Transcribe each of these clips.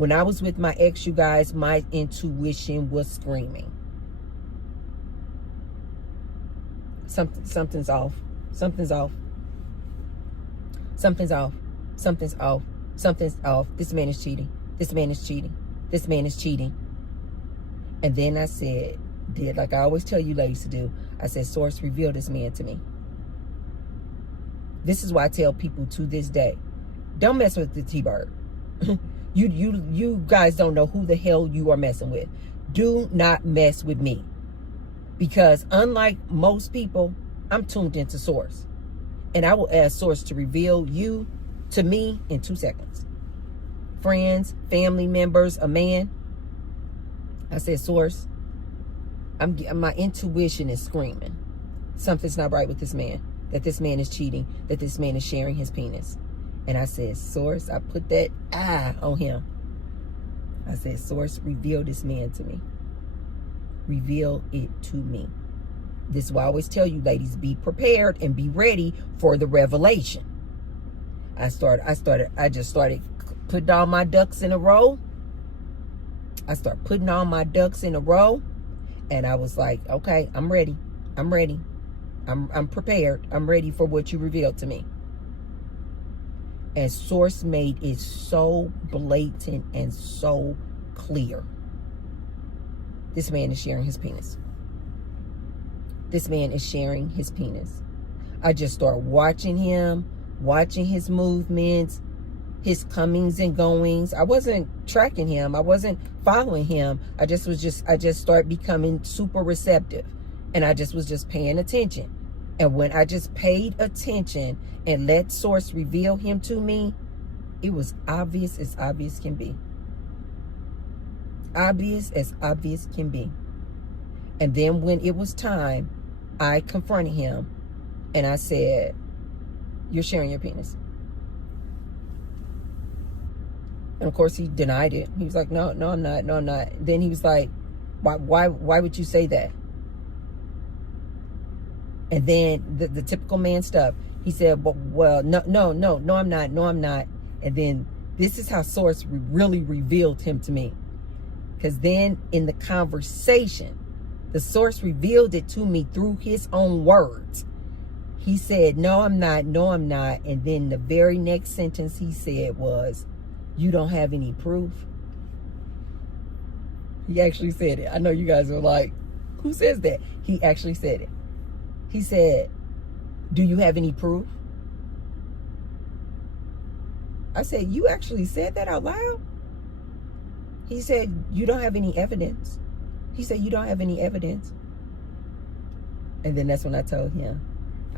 When I was with my ex, you guys, my intuition was screaming. Something's off. Something's off. Something's off. Something's off. Something's off. This man is cheating. This man is cheating. This man is cheating. And then I did like I always tell you ladies to do. I said, Source, reveal this man to me. This is why I tell people to this day, don't mess with the T-Bird. You guys don't know who the hell you are messing with. Do not mess with me. Because unlike most people, I'm tuned into Source. And I will ask Source to reveal you to me in 2 seconds. Friends, family members, a man. I said, Source, my intuition is screaming. Something's not right with this man. That this man is cheating. That this man is sharing his penis. And I said, Source, I put that eye on him. I said, Source, reveal this man to me. Reveal it to me. This is why I always tell you, ladies, be prepared and be ready for the revelation. I just started putting all my ducks in a row. I started putting all my ducks in a row. And I was like, okay, I'm ready. I'm ready. I'm prepared. I'm ready for what you revealed to me. And Source made it so blatant and so clear. This man is sharing his penis. This man is sharing his penis. I just started watching him, watching his movements, his comings and goings. I wasn't tracking him. I wasn't following him. I just started becoming super receptive. And I just was just paying attention. And when I just paid attention and let Source reveal him to me, it was obvious as obvious can be. Obvious as obvious can be. And then when it was time, I confronted him and I said, you're sharing your penis. And of course he denied it. He was like, no, I'm not. No, I'm not. Then he was like, why would you say that? And then the typical man stuff. He said, well, no, I'm not. No, I'm not. And then this is how Source really revealed him to me. Because then in the conversation, the Source revealed it to me through his own words. He said, no, I'm not. No, I'm not. And then the very next sentence he said was, you don't have any proof. He actually said it. I know you guys are like, who says that? He actually said it. He said, do you have any proof? I said, you actually said that out loud? He said, you don't have any evidence. He said, you don't have any evidence. And then that's when I told him,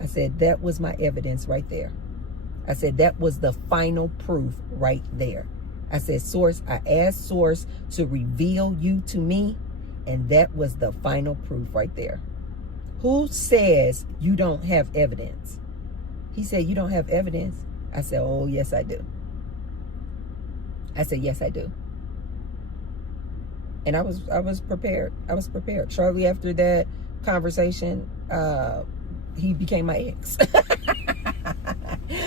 I said, that was my evidence right there. I said, that was the final proof right there. I said, Source, I asked Source to reveal you to me, and that was the final proof right there. Who says you don't have evidence? He said, you don't have evidence? I said, oh, yes, I do. I said, yes, I do. And I was prepared. I was prepared. Shortly after that conversation, he became my ex.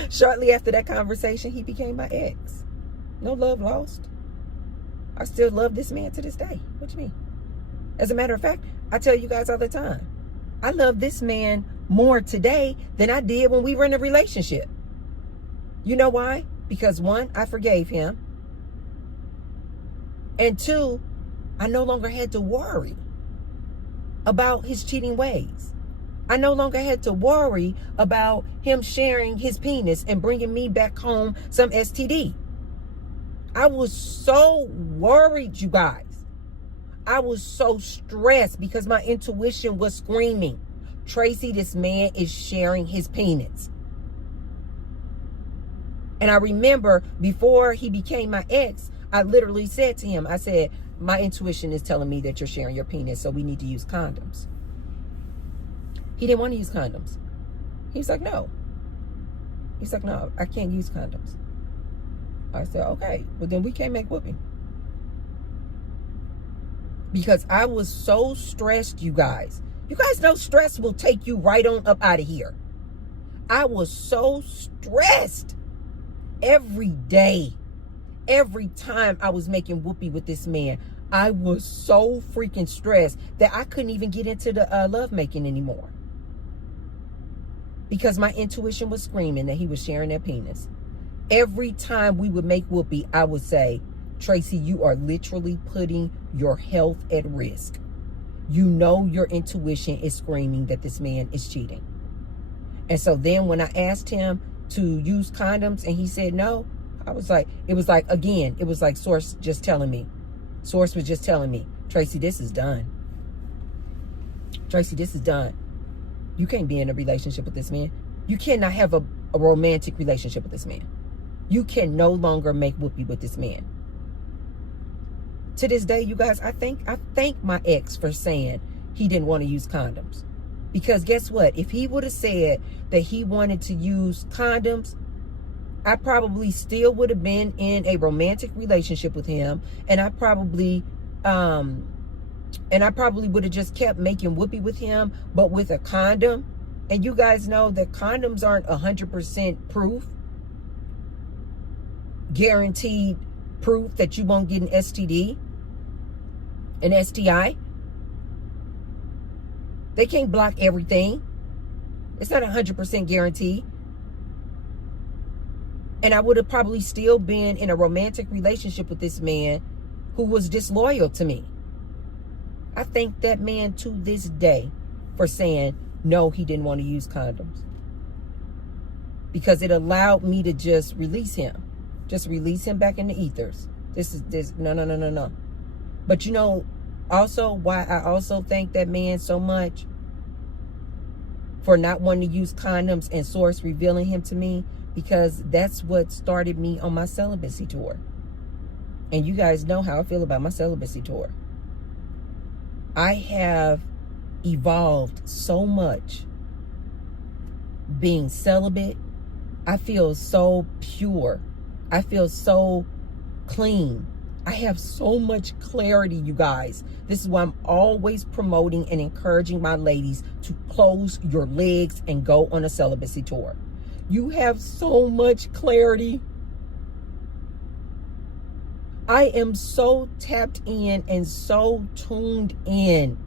Shortly after that conversation, he became my ex. No love lost. I still love this man to this day. What you mean? As a matter of fact, I tell you guys all the time, I love this man more today than I did when we were in a relationship. You know why? Because one, I forgave him. And two, I no longer had to worry about his cheating ways. I no longer had to worry about him sharing his penis and bringing me back home some STD. I was so worried, you guys. I was so stressed because my intuition was screaming, Tracy, this man is sharing his penis. And I remember before he became my ex, I literally said to him, I said, my intuition is telling me that you're sharing your penis, so we need to use condoms. He didn't want to use condoms. He was like, no. He's like, no, I can't use condoms. I said, okay, well then we can't make whooping. Because I was so stressed, you guys. You guys know stress will take you right on up out of here. I was so stressed every day. every time I was making whoopee with this man, I was so freaking stressed that I couldn't even get into the love making anymore. Because my intuition was screaming that he was sharing that penis. Every time we would make whoopee, I would say, Tracy, you are literally putting your health at risk. You know your intuition is screaming that this man is cheating. And so then when I asked him to use condoms and he said no, I was like, it was like Source just telling me. Source was just telling me, Tracy, this is done. Tracy, this is done. You can't be in a relationship with this man. You cannot have a romantic relationship with this man. You can no longer make whoopee with this man. To this day, you guys, I thank my ex for saying he didn't want to use condoms. Because guess what? If he would have said that he wanted to use condoms, I probably still would have been in a romantic relationship with him. And I probably would have just kept making whoopee with him, but with a condom. And you guys know that condoms aren't 100% proof. Guaranteed proof that you won't get an STD, an STI. They can't block everything. It's not 100% guaranteed. And I would have probably still been in a romantic relationship with this man who was disloyal to me. I thank that man to this day for saying, no, he didn't want to use condoms. Because it allowed me to just release him. Just release him back in the ethers. No. But you know, also why I also thank that man so much for not wanting to use condoms and Source revealing him to me, because that's what started me on my celibacy tour. And you guys know how I feel about my celibacy tour. I have evolved so much being celibate. I feel so pure. I feel so clean. I have so much clarity, you guys. This is why I'm always promoting and encouraging my ladies to close your legs and go on a celibacy tour. You have so much clarity. I am so tapped in and so tuned in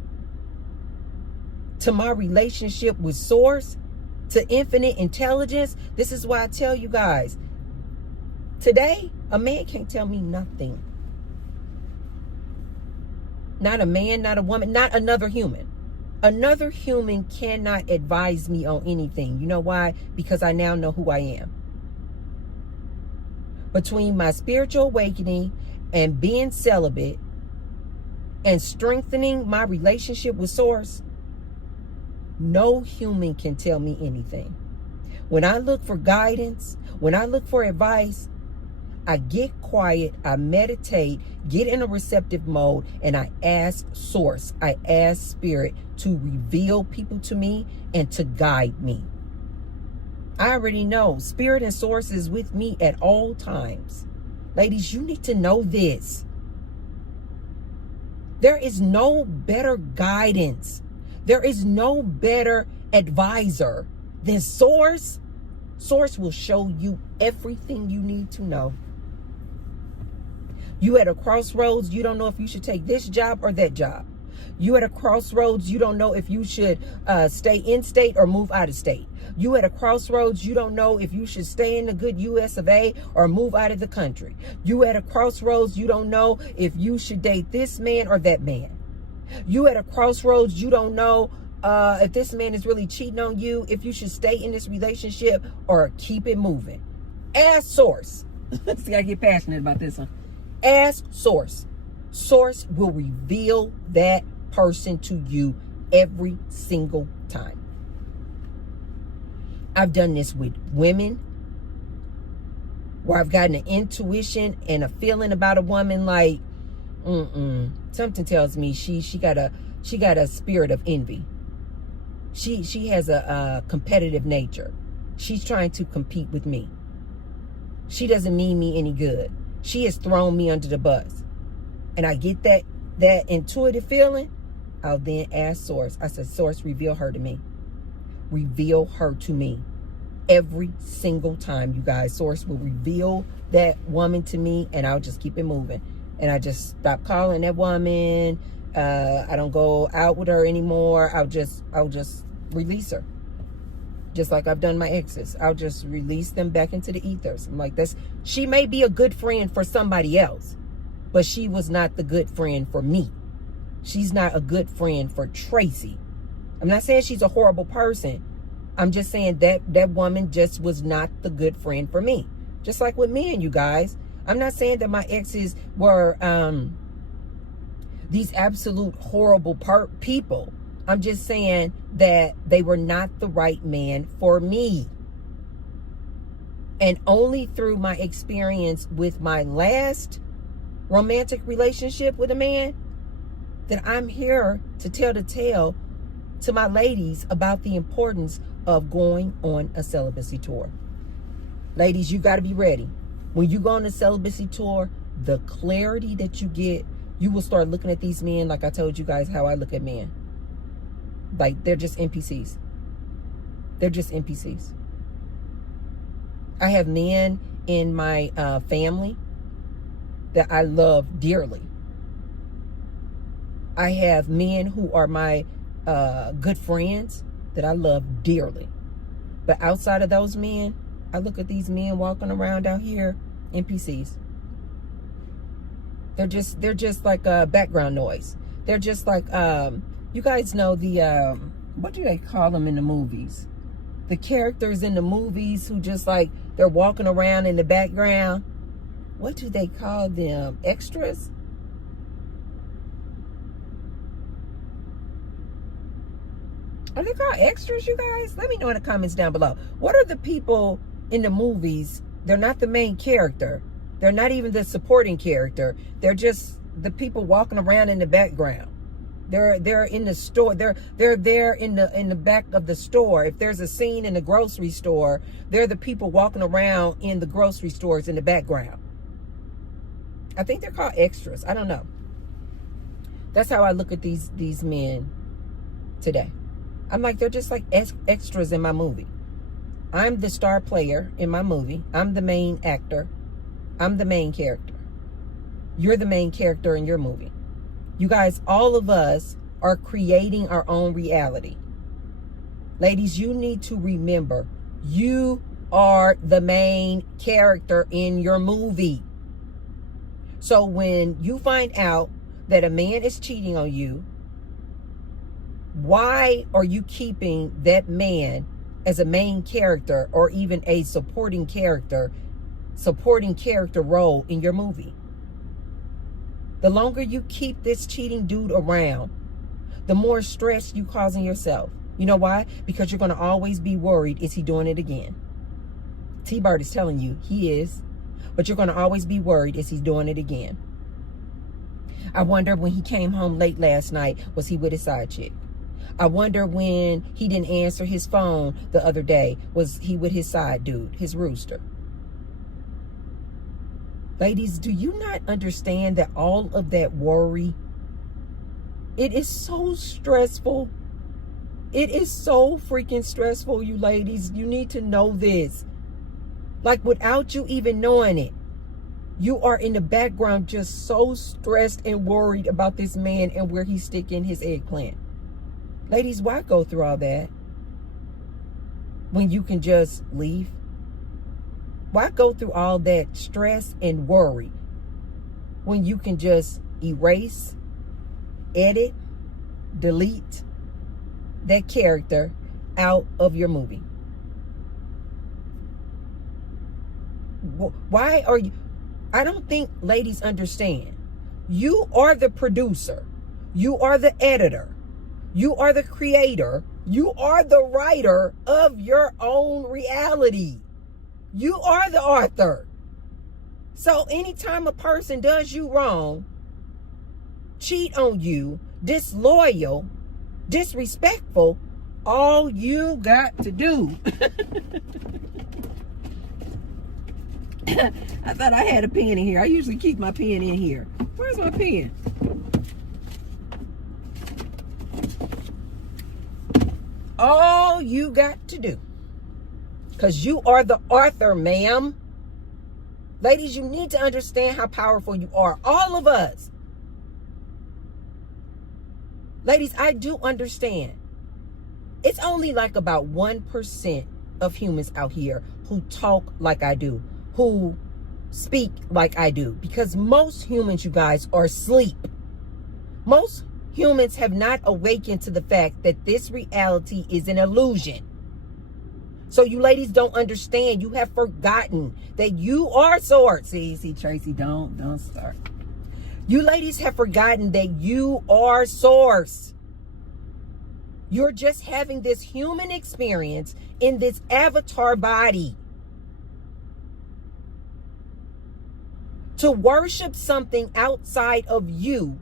to my relationship with Source, to infinite intelligence. This is why I tell you guys, today, a man can't tell me nothing. Not a man, not a woman, not another human. Another human cannot advise me on anything. You know why? Because I now know who I am. Between my spiritual awakening and being celibate and strengthening my relationship with Source, no human can tell me anything. When I look for guidance, when I look for advice, I get quiet, I meditate, get in a receptive mode, and I ask Source, I ask Spirit to reveal people to me and to guide me. I already know Spirit and Source is with me at all times. Ladies, you need to know this. There is no better guidance. There is no better advisor than Source. Source will show you everything you need to know. You at a crossroads, you don't know if you should take this job or that job. You at a crossroads, you don't know if you should stay in state or move out of state. You at a crossroads, you don't know if you should stay in the good US of A or move out of the country. You at a crossroads, you don't know if you should date this man or that man. You at a crossroads, you don't know if this man is really cheating on you, if you should stay in this relationship or keep it moving. Ask Source. See, I get passionate about this one. Ask Source. Source will reveal that person to you every single time. I've done this with women where I've gotten an intuition and a feeling about a woman like, something tells me she got a spirit of envy. She has a competitive nature. She's trying to compete with me. She doesn't mean me any good. She has thrown me under the bus. And I get that intuitive feeling. I'll then ask Source. I said, Source, reveal her to me. Reveal her to me. every single time, you guys. Source will reveal that woman to me, and I'll just keep it moving. And I just stop calling that woman. I don't go out with her anymore. I'll just release her. Just like I've done my exes. I'll just release them back into the ethers. I'm like, she may be a good friend for somebody else, but she was not the good friend for me. She's not a good friend for Tracy. I'm not saying she's a horrible person. I'm just saying that woman just was not the good friend for me. Just like with men, you guys. I'm not saying that my exes were these absolute horrible people. I'm just saying that they were not the right man for me. And only through my experience with my last romantic relationship with a man that I'm here to tell the tale to my ladies about the importance of going on a celibacy tour. Ladies, you got to be ready. When you go on a celibacy tour, the clarity that you get, you will start looking at these men like I told you guys how I look at men. Like, they're just NPCs. They're just NPCs. I have men in my family that I love dearly. I have men who are my good friends that I love dearly. But outside of those men, I look at these men walking around out here, NPCs. They're just like background noise. They're just like, you guys know the, what do they call them in the movies? The characters in the movies who just like, they're walking around in the background. What do they call them? Extras? Are they called extras, you guys? Let me know in the comments down below. What are the people in the movies? They're not the main character. They're not even the supporting character. They're just the people walking around in the background. They're in the store. They're there in the back of the store. If there's a scene in the grocery store, they're the people walking around in the grocery stores in the background. I think they're called extras. I don't know. That's how I look at these men today. I'm like, they're just like extras in my movie. I'm the star player in my movie. I'm the main actor. I'm the main character. You're the main character in your movie. You guys, all of us are creating our own reality. Ladies, you need to remember, you are the main character in your movie. So when you find out that a man is cheating on you, why are you keeping that man as a main character or even a supporting character role in your movie? The longer you keep this cheating dude around, the more stress you causing yourself. You know why? Because you're going to always be worried, is he doing it again? T-Bird is telling you he is, but you're going to always be worried, is he doing it again? I wonder when he came home late last night, was he with his side chick? I wonder when he didn't answer his phone the other day, was he with his side dude, his rooster? Ladies, do you not understand that all of that worry, it is so stressful. It is so freaking stressful, you ladies. You need to know this. Like, without you even knowing it, you are in the background just so stressed and worried about this man and where he's sticking his eggplant. Ladies, why go through all that when you can just leave? Why go through all that stress and worry when you can just erase, edit, delete that character out of your movie? Why are you? I don't think ladies understand. You are the producer. You are the editor. You are the creator. You are the writer of your own reality. You are the author. So anytime a person does you wrong, cheat on you, disloyal, disrespectful, all you got to do. I thought I had a pen in here. I usually keep my pen in here. Where's my pen? All you got to do Because you are the author, ma'am. Ladies, you need to understand how powerful you are. All of us. Ladies, I do understand. It's only like about 1% of humans out here who talk like I do, who speak like I do. Because most humans, you guys, are asleep. Most humans have not awakened to the fact that this reality is an illusion. So you ladies don't understand. You have forgotten that you are source. See, Tracy, don't start. You ladies have forgotten that you are source. You're just having this human experience in this avatar body. To worship something outside of you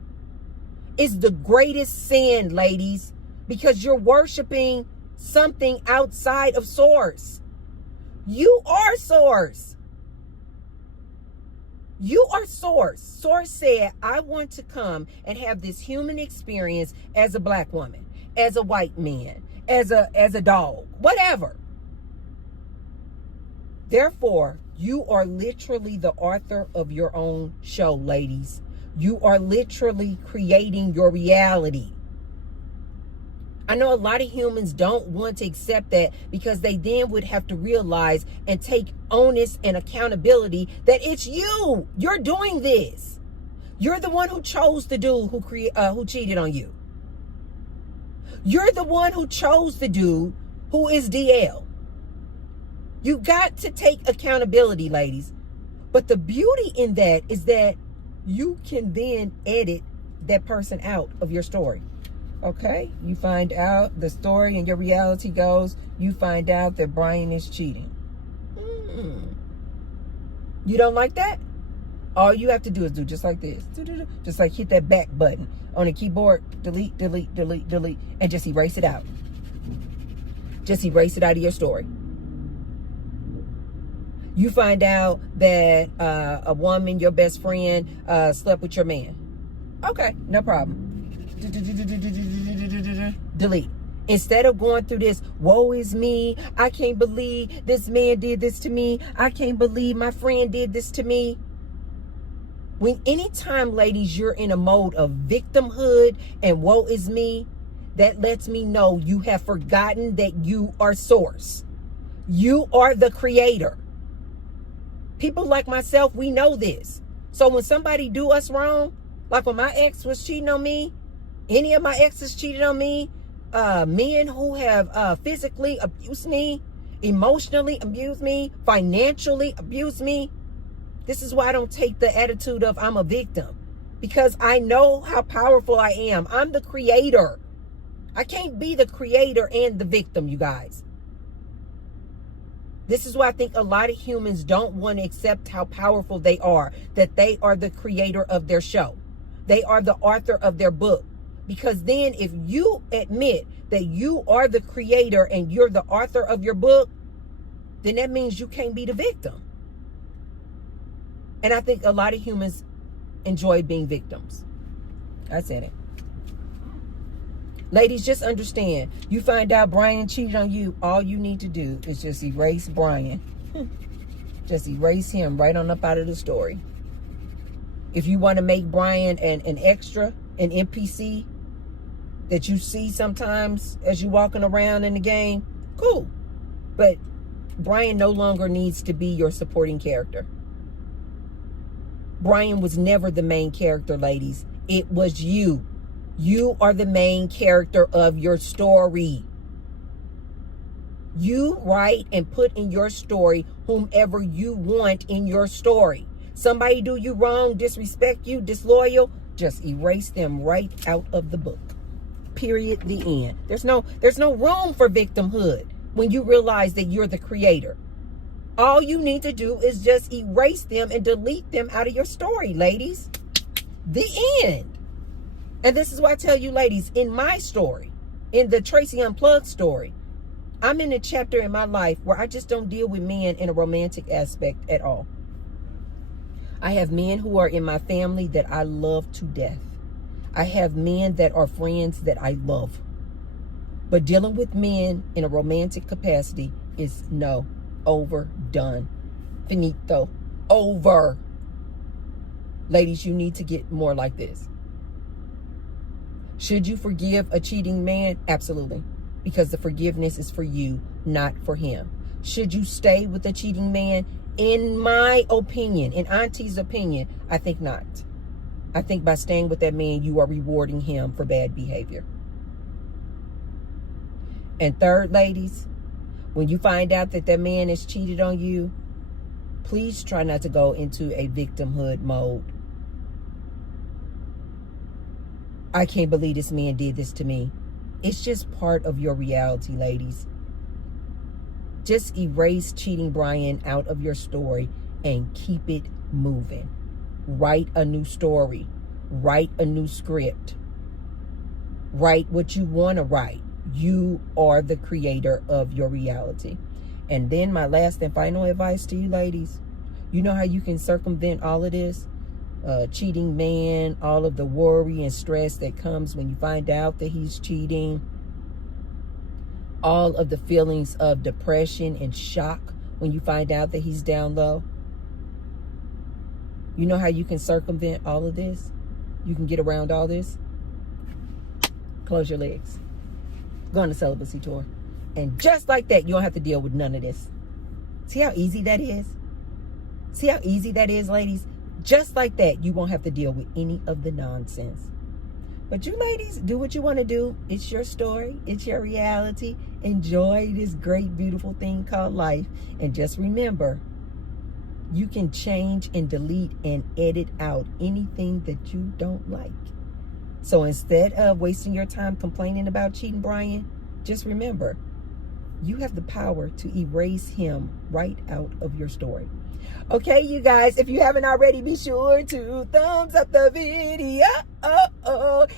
is the greatest sin, ladies, because you're worshiping something outside of source. You are source. You are source. Source said, I want to come and have this human experience as a black woman, as a white man, as a dog, whatever. Therefore, you are literally the author of your own show, ladies. You are literally creating your reality. I know a lot of humans don't want to accept that because they then would have to realize and take onus and accountability that it's you. You're doing this. You're the one who chose the dude who cheated on you. You're the one who chose the dude who is DL. You got to take accountability, ladies. But the beauty in that is that you can then edit that person out of your story. Okay, you find out the story and your reality goes, you find out that Brian is cheating. You don't like that? All you have to do is do just like this. Just like hit that back button on the keyboard. Delete, delete, delete, delete. And just erase it out. Just erase it out of your story. You find out that a woman, your best friend, slept with your man. Okay, no problem. Delete. Instead of going through this, woe is me, I can't believe this man did this to me, I can't believe my friend did this to me. When anytime, ladies, you're in a mode of victimhood and woe is me, that lets me know you have forgotten that you are source. You are the creator. People like myself, we know this. So when somebody do us wrong, like when my ex was cheating on me, any of my exes cheated on me, men who have physically abused me, emotionally abused me, financially abused me. This is why I don't take the attitude of I'm a victim, because I know how powerful I am. I'm the creator. I can't be the creator and the victim, you guys. This is why I think a lot of humans don't want to accept how powerful they are, that they are the creator of their show. They are the author of their book. Because then if you admit that you are the creator and you're the author of your book, then that means you can't be the victim. And I think a lot of humans enjoy being victims. I said it. Ladies, just understand, you find out Brian cheated on you, all you need to do is just erase Brian. Just erase him right on up out of the story. If you want to make Brian an extra, an NPC that you see sometimes as you walking around in the game, cool. But Brian no longer needs to be your supporting character. Brian was never the main character, ladies. It was you. You are the main character of your story. You write and put in your story whomever you want in your story. Somebody do you wrong, disrespect you, disloyal, just erase them right out of the book. Period. The end. There's no room for victimhood when you realize that you're the creator. All you need to do is just erase them and delete them out of your story, ladies. The end. And this is why I tell you, ladies, in my story, in the Tracy Unplugged story, I'm in a chapter in my life where I just don't deal with men in a romantic aspect at all. I have men who are in my family that I love to death. I have men that are friends that I love. But dealing with men in a romantic capacity is no. over, done. Finito. Over. Ladies, you need to get more like this. Should you forgive a cheating man? Absolutely. Because the forgiveness is for you, not for him. Should you stay with a cheating man? In my opinion, in Auntie's opinion, I think not. I think by staying with that man, you are rewarding him for bad behavior. And third, ladies, when you find out that that man has cheated on you, please try not to go into a victimhood mode. I can't believe this man did this to me. It's just part of your reality, ladies. Just erase cheating Brian out of your story and keep it moving. Write a new story. Write a new script. Write what you want to write. You are the creator of your reality. And then my last and final advice to you ladies, you know how you can circumvent all of this? Cheating man, all of the worry and stress that comes when you find out that he's cheating, all of the feelings of depression and shock when you find out that he's down low. You know how you can circumvent all of this? You can get around all this? Close your legs. Go on a celibacy tour. And just like that, you don't have to deal with none of this. See how easy that is? See how easy that is, ladies? Just like that, you won't have to deal with any of the nonsense. But you ladies, do what you want to do. It's your story. It's your reality. Enjoy this great, beautiful thing called life. And just remember, you can change and delete and edit out anything that you don't like. So instead of wasting your time complaining about cheating Brian, just remember, you have the power to erase him right out of your story. Okay, you guys, if you haven't already, be sure to thumbs up the video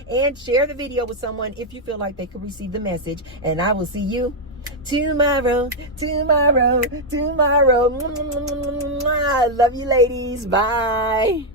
and share the video with someone if you feel like they could receive the message. And I will see you tomorrow. I love you, ladies. Bye.